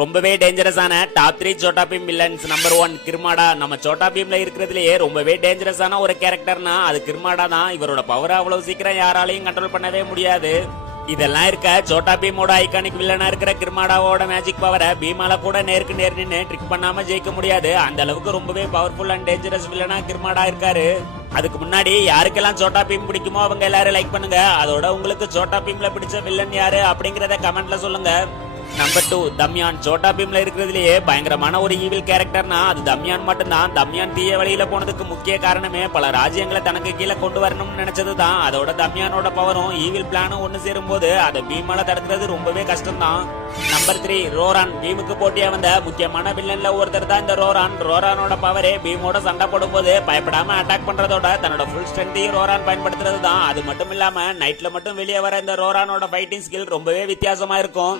ரொம்பவே டேஞ்சரஸான top 3 Chhota Bheem villains. Number 1 Kirmada. நம்ம சோட்டா பீம்ல இருக்கிறதுலயே ரொம்பவே டேஞ்சரஸான ஒரு கேரக்டர்னா அது கிர்மாடா தான். இவரோட பவர் அவ்வளவு சீக்கிரம் யாராலையும் கண்ட்ரோல் பண்ணவே முடியாது. இதெல்லாம் இருக்க சோட்டா பீமோட ஐகானிக் வில்லனா இருக்கிற கிர்மாடாவோட மேஜிக் பவரை பீமால கூட நேருக்கு நேர் நின்று ட்ரிக் பண்ணாம ஜெயிக்க முடியாது. அந்த அளவுக்கு ரொம்பவே பவர்ஃபுல் அண்ட் டேஞ்சரஸ் வில்லனா கிர்மாடா இருக்காரு. அதுக்கு முன்னாடி யாருக்கெல்லாம் சோட்டா பீம் பிடிக்குமோ அவங்க எல்லாரும் லைக் பண்ணுங்க. அதோட உங்களுக்கு சோட்டா பீம்ல பிடிச்ச வில்லன் யாரு அப்படிங்கறத கமெண்ட்ல சொல்லுங்க. நம்பர் 2 தம்யான். சோட்டா பீம்ல இருக்கிறதுலயே பயங்கரமான ஒரு ஈவில் கேரக்டர்னா அது தம்யான் மட்டும்தான். தம்யான் தீய வழியில போனதுக்கு முக்கிய காரணமே பல ராஜ்யங்களை தனக்கு கீழே கொண்டு வரணும்னு நினைச்சதுதான். அதோட தம்யானோட பவரும் ஈவில் பிளானும் ஒண்ணு சேரும் போது அதை பீமால தடுக்கிறது ரொம்பவே கஷ்டம் தான். நம்பர் 3 ரோரான். பீமுக்கு போட்டியா வந்த முக்கியமான வில்லன்ல ஒருத்தர் தான் இந்த ரோரான். ரோரானோட பவரே பீமோட சண்டை போடும் போது பயப்படாம அட்டாக் பண்றதோட தன்னோட ஃபுல் ஸ்ட்ரென்த்தையும் ரோரான் பயன்படுத்துறது தான். அது மட்டும் இல்லாம நைட்ல மட்டும் வெளியே வர இந்த ரோரானோட ஃபைட்டிங் ஸ்கில் ரொம்பவே வித்தியாசமா இருக்கும்.